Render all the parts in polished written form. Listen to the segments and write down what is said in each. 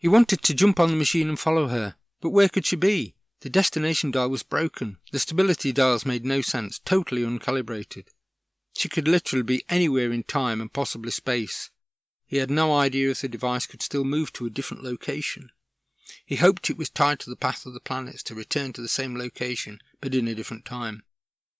He wanted to jump on the machine and follow her, but where could she be? The destination dial was broken. The stability dials made no sense, totally uncalibrated. She could literally be anywhere in time and possibly space. He had no idea if the device could still move to a different location. He hoped it was tied to the path of the planets to return to the same location, but in a different time.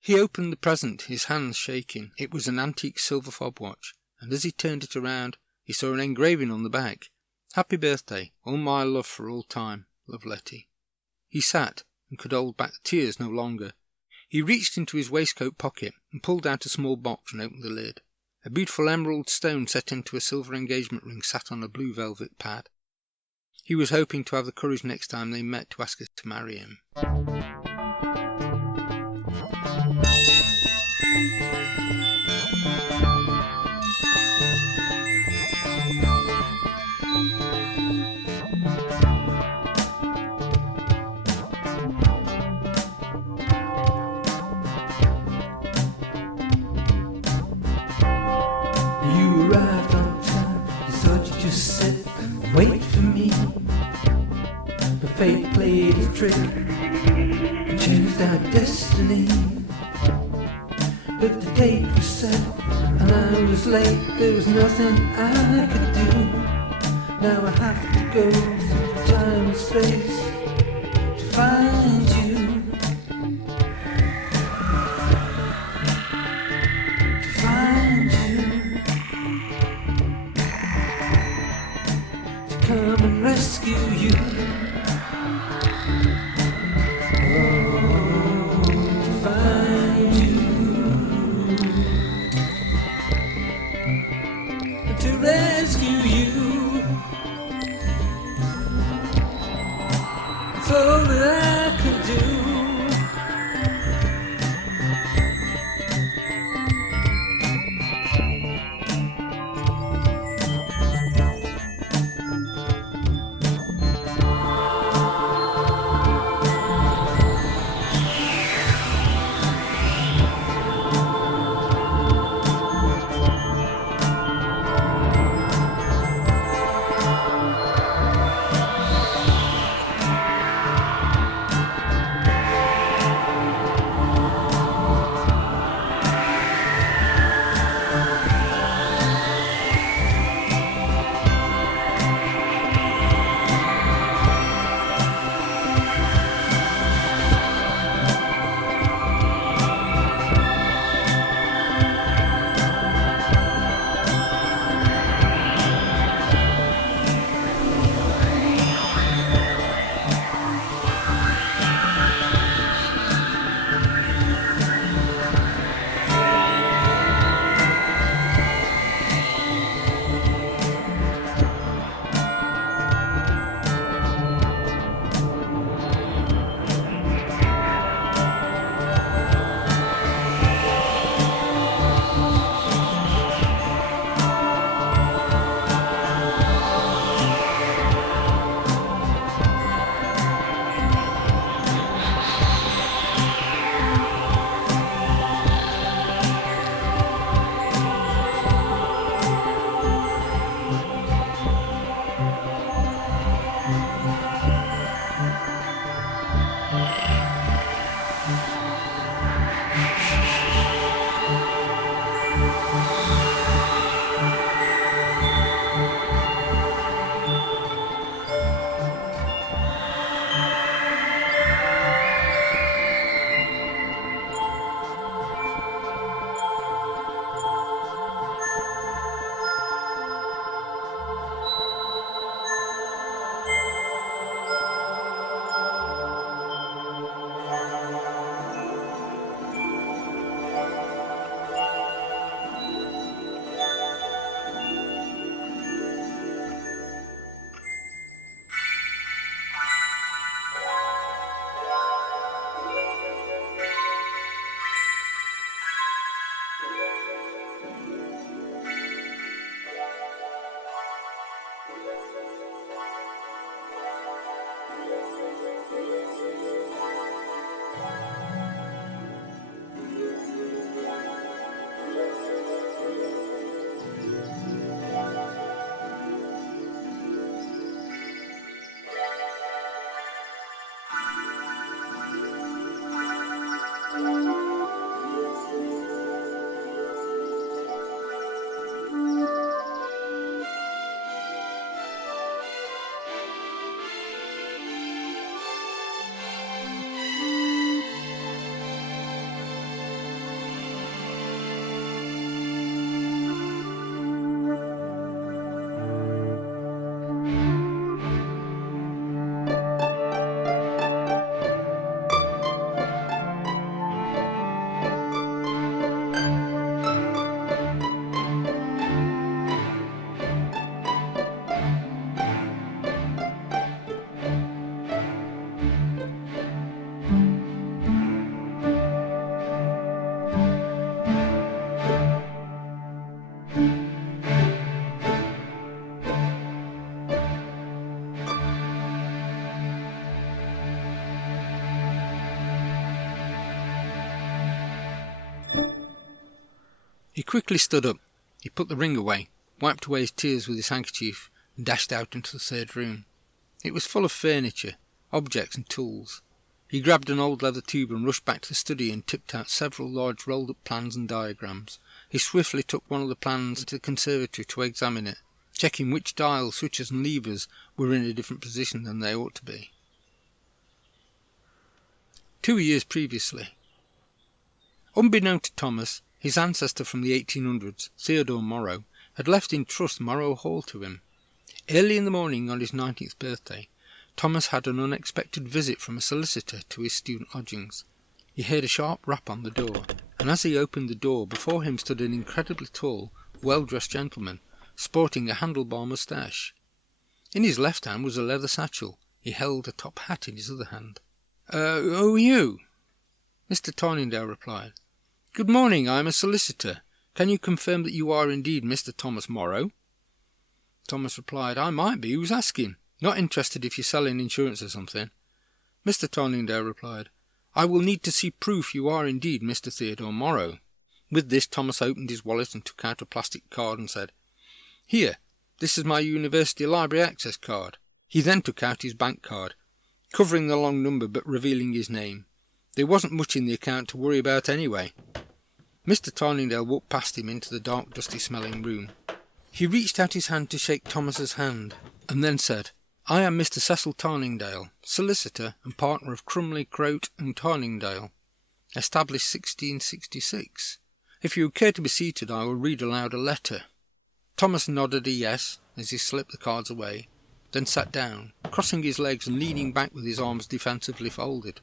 He opened the present, his hands shaking. It was an antique silver fob watch, and as he turned it around, he saw an engraving on the back. "Happy birthday, all my love for all time, love, Letty." He sat and could hold back the tears no longer. He reached into his waistcoat pocket and pulled out a small box and opened the lid. A beautiful emerald stone set into a silver engagement ring sat on a blue velvet pad. He was hoping to have the courage next time they met to ask her to marry him. You arrived on time, you thought you'd just sit and wait for me. But fate played a trick and changed our destiny. But the date was set and I was late, there was nothing I could do. Now I have to go through time and space to find you. To find you. To come and rescue you. To rescue you. It's all that I could do. He quickly stood up. He put the ring away, wiped away his tears with his handkerchief, and dashed out into the third room. It was full of furniture, objects and tools. He grabbed an old leather tube and rushed back to the study and tipped out several large rolled-up plans and diagrams. He swiftly took one of the plans to the conservatory to examine it, checking which dials, switches and levers were in a different position than they ought to be. 2 years previously. Unbeknown to Thomas, his ancestor from the 1800s, Theodore Morrow, had left in trust Morrow Hall to him. Early in the morning on his 19th birthday, Thomas had an unexpected visit from a solicitor to his student lodgings. He heard a sharp rap on the door, and as he opened the door, before him stood an incredibly tall, well-dressed gentleman, sporting a handlebar moustache. In his left hand was a leather satchel. He held a top hat in his other hand. Who are you?" Mr. Tarningdale replied. "Good morning, I am a solicitor. Can you confirm that you are indeed Mr. Thomas Morrow?" Thomas replied, "I might be. Who's asking? Not interested if you're selling insurance or something." Mr. Tarningdale replied, "I will need to see proof you are indeed Mr. Theodore Morrow." With this, Thomas opened his wallet and took out a plastic card and said, "Here, this is my University Library access card." He then took out his bank card, covering the long number but revealing his name. There wasn't much in the account to worry about anyway. Mr. Tarningdale walked past him into the dark, dusty-smelling room. He reached out his hand to shake Thomas's hand, and then said, "I am Mr. Cecil Tarningdale, solicitor and partner of Crumley, Croat and Tarningdale, established 1666. If you would care to be seated, I will read aloud a letter." Thomas nodded a yes as he slipped the cards away, then sat down, crossing his legs and leaning back with his arms defensively folded.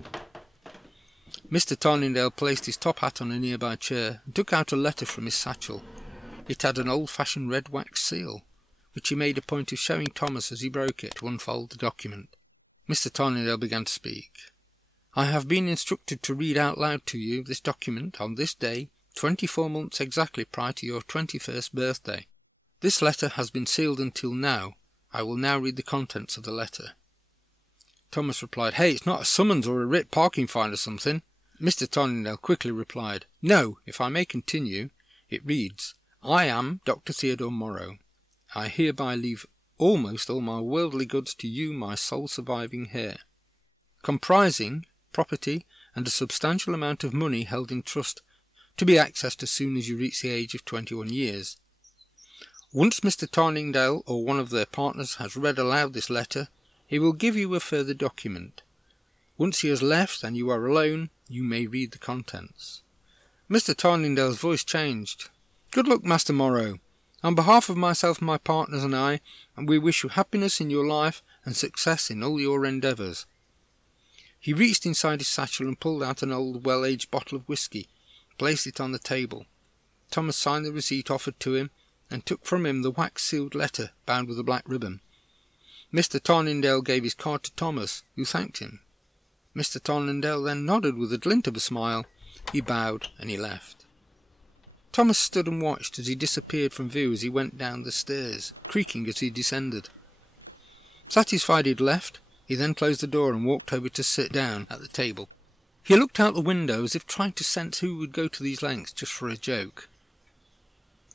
Mr. Tarningdale placed his top hat on a nearby chair and took out a letter from his satchel. It had an old-fashioned red wax seal, which he made a point of showing Thomas as he broke it to unfold the document. Mr. Tarningdale began to speak. "I have been instructed to read out loud to you this document on this day, 24 months exactly prior to your 21st birthday. This letter has been sealed until now. I will now read the contents of the letter." Thomas replied, "Hey, it's not a summons or a writ parking fine or something." Mr. Tarningdale quickly replied, "No, if I may continue. It reads, I am Dr. Theodore Morrow. I hereby leave almost all my worldly goods to you, my sole surviving heir, comprising property and a substantial amount of money held in trust to be accessed as soon as you reach the age of 21 years. Once Mr. Tarningdale or one of their partners has read aloud this letter, he will give you a further document. Once he has left and you are alone, you may read the contents." Mr. Tarningdale's voice changed. "Good luck, Master Morrow. On behalf of myself and my partners and I, we wish you happiness in your life and success in all your endeavours." He reached inside his satchel and pulled out an old, well-aged bottle of whisky, placed it on the table. Thomas signed the receipt offered to him and took from him the wax-sealed letter bound with a black ribbon. Mr. Tarningdale gave his card to Thomas, who thanked him. Mr. Tarningdale then nodded with a glint of a smile. He bowed and he left. Thomas stood and watched as he disappeared from view as he went down the stairs, creaking as he descended. Satisfied he had left, he then closed the door and walked over to sit down at the table. He looked out the window as if trying to sense who would go to these lengths just for a joke.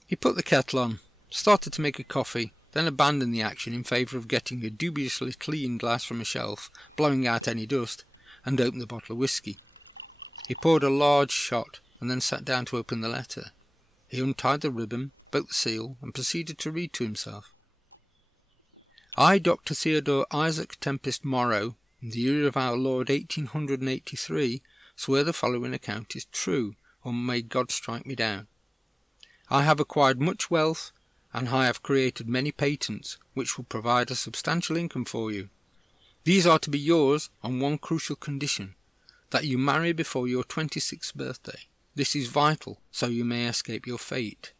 He put the kettle on, started to make a coffee, then abandoned the action in favour of getting a dubiously clean glass from a shelf, blowing out any dust, and opened the bottle of whisky. He poured a large shot and then sat down to open the letter. He untied the ribbon, broke the seal, and proceeded to read to himself. "I, Dr. Theodore Isaac Tempest Morrow, in the year of our Lord 1883, swear the following account is true, or may God strike me down. I have acquired much wealth, and I have created many patents, which will provide a substantial income for you. These are to be yours on one crucial condition, that you marry before your 26th birthday. This is vital, so you may escape your fate.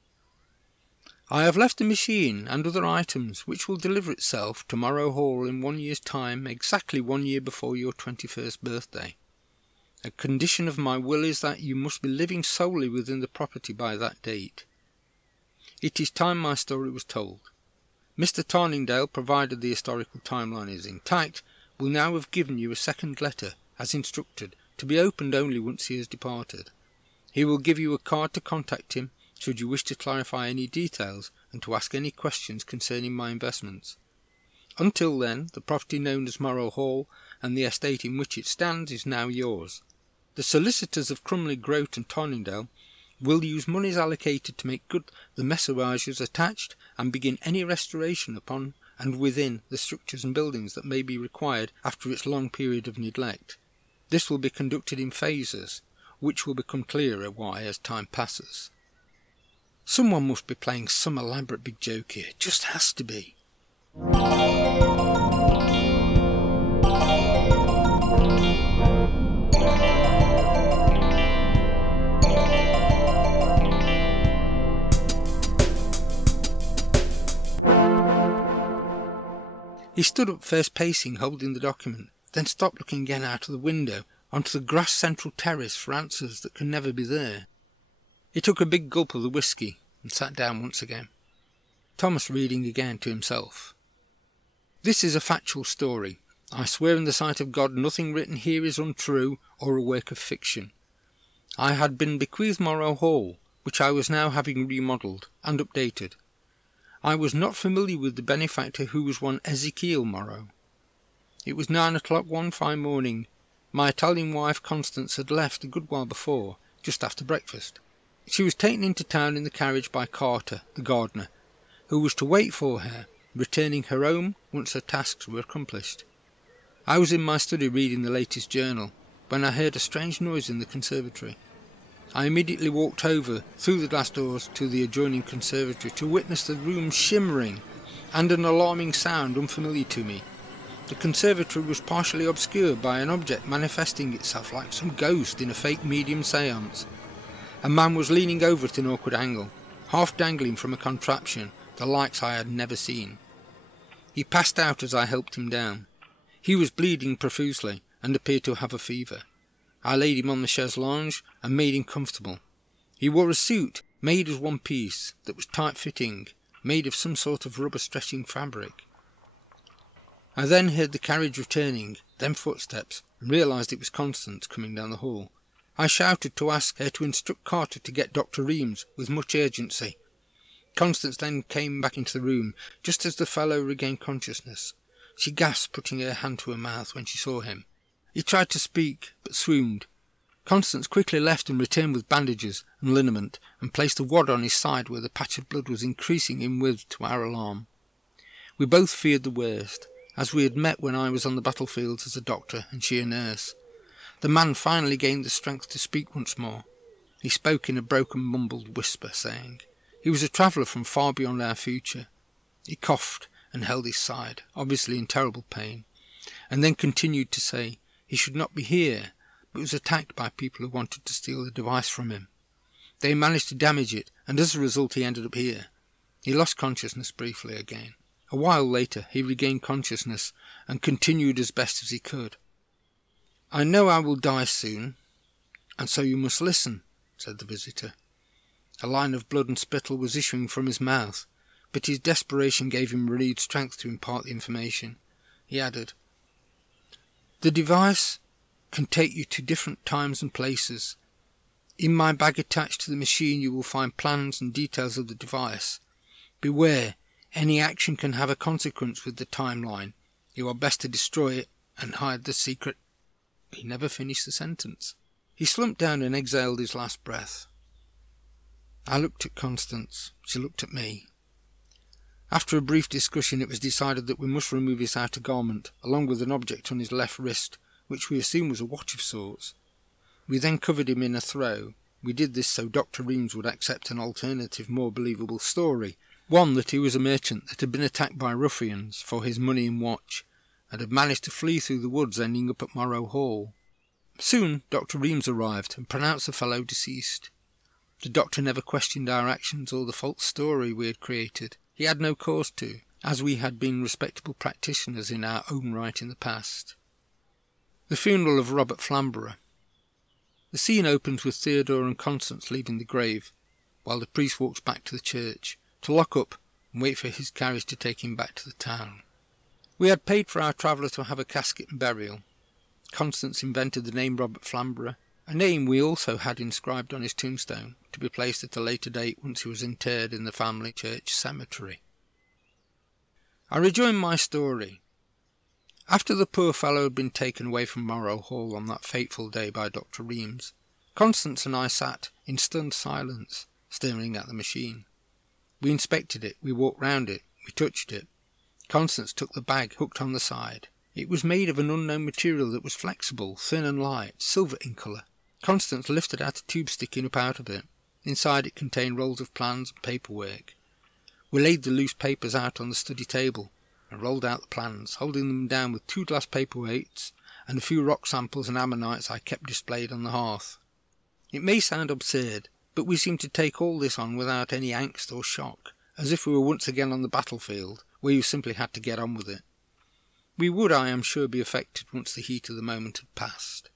I have left a machine and other items which will deliver itself to Morrow Hall in 1 year's time, exactly 1 year before your 21st birthday. A condition of my will is that you must be living solely within the property by that date. It is time my story was told. Mr. Tarningdale, provided the historical timeline is intact, will now have given you a second letter, as instructed, to be opened only once he has departed. He will give you a card to contact him should you wish to clarify any details and to ask any questions concerning my investments. Until then, the property known as Morrow Hall and the estate in which it stands is now yours. The solicitors of Crumley, Grote and Toningdale will use monies allocated to make good the messuages attached and begin any restoration upon and within the structures and buildings that may be required after its long period of neglect. This will be conducted in phases, which will become clearer why as time passes. Someone must be playing some elaborate big joke here. Just has to be. He stood up, first pacing, holding the document, then stopped, looking again out of the window onto the grass central terrace for answers that could never be there. He took a big gulp of the whisky and sat down once again. Thomas reading again to himself. This is a factual story. I swear in the sight of God nothing written here is untrue or a work of fiction. I had been bequeathed Morrow Hall, which I was now having remodelled and updated. I was not familiar with the benefactor who was one Ezekiel Morrow. It was 9 o'clock one fine morning. My Italian wife Constance had left a good while before, just after breakfast. She was taken into town in the carriage by Carter, the gardener, who was to wait for her, returning her home once her tasks were accomplished. I was in my study reading the latest journal, when I heard a strange noise in the conservatory. I immediately walked over through the glass doors to the adjoining conservatory to witness the room shimmering and an alarming sound unfamiliar to me. The conservatory was partially obscured by an object manifesting itself like some ghost in a fake medium seance. A man was leaning over at an awkward angle, half dangling from a contraption, the likes I had never seen. He passed out as I helped him down. He was bleeding profusely and appeared to have a fever. I laid him on the chaise longue and made him comfortable. He wore a suit made as one piece that was tight-fitting, made of some sort of rubber-stretching fabric. I then heard the carriage returning, then footsteps, and realised it was Constance coming down the hall. I shouted to ask her to instruct Carter to get Dr. Reams with much urgency. Constance then came back into the room, just as the fellow regained consciousness. She gasped, putting her hand to her mouth when she saw him. He tried to speak, but swooned. Constance quickly left and returned with bandages and liniment, and placed a wad on his side where the patch of blood was increasing in width to our alarm. We both feared the worst, as we had met when I was on the battlefield as a doctor and she a nurse. The man finally gained the strength to speak once more. He spoke in a broken, mumbled whisper, saying he was a traveller from far beyond our future. He coughed and held his side, obviously in terrible pain, and then continued to say he should not be here, but was attacked by people who wanted to steal the device from him. They managed to damage it, and as a result he ended up here. He lost consciousness briefly again. A while later he regained consciousness and continued as best as he could. "I know I will die soon, and so you must listen," said the visitor. A line of blood and spittle was issuing from his mouth, but his desperation gave him renewed strength to impart the information. He added, "The device can take you to different times and places. In my bag attached to the machine you will find plans and details of the device. Beware, any action can have a consequence with the timeline. You are best to destroy it and hide the secret." He never finished the sentence. He slumped down and exhaled his last breath. I looked at Constance. She looked at me. After a brief discussion it was decided that we must remove his outer garment, along with an object on his left wrist, which we assumed was a watch of sorts. We then covered him in a throw. We did this so Dr. Reams would accept an alternative, more believable story, one that he was a merchant that had been attacked by ruffians for his money and watch, and had managed to flee through the woods, ending up at Morrow Hall. Soon Dr. Reams arrived and pronounced the fellow deceased. The doctor never questioned our actions or the false story we had created. He had no cause to, as we had been respectable practitioners in our own right in the past. The funeral of Robert Flamborough. The scene opens with Theodore and Constance leaving the grave, while the priest walks back to the church, to lock up and wait for his carriage to take him back to the town. We had paid for our traveller to have a casket and burial. Constance invented the name Robert Flamborough, a name we also had inscribed on his tombstone, to be placed at a later date once he was interred in the family church cemetery. I rejoin my story. After the poor fellow had been taken away from Morrow Hall on that fateful day by Dr. Reams, Constance and I sat in stunned silence, staring at the machine. We inspected it, we walked round it, we touched it. Constance took the bag hooked on the side. It was made of an unknown material that was flexible, thin and light, silver in colour. Constance lifted out a tube sticking up out of it. Inside it contained rolls of plans and paperwork. We laid the loose papers out on the study table and rolled out the plans, holding them down with 2 glass paperweights and a few rock samples and ammonites I kept displayed on the hearth. It may sound absurd, but we seemed to take all this on without any angst or shock, as if we were once again on the battlefield, where you simply had to get on with it. We would, I am sure, be affected once the heat of the moment had passed.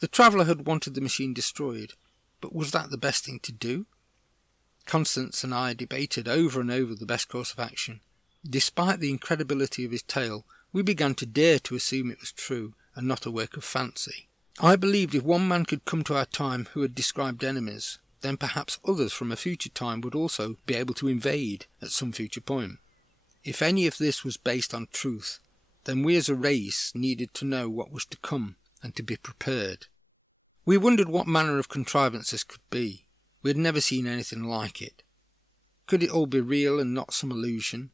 The traveller had wanted the machine destroyed, but was that the best thing to do? Constance and I debated over and over the best course of action. Despite the incredibility of his tale, we began to dare to assume it was true, and not a work of fancy. I believed if one man could come to our time who had described enemies, then perhaps others from a future time would also be able to invade at some future point. If any of this was based on truth, then we as a race needed to know what was to come and to be prepared. We wondered what manner of contrivance this could be. We had never seen anything like it. Could it all be real and not some illusion?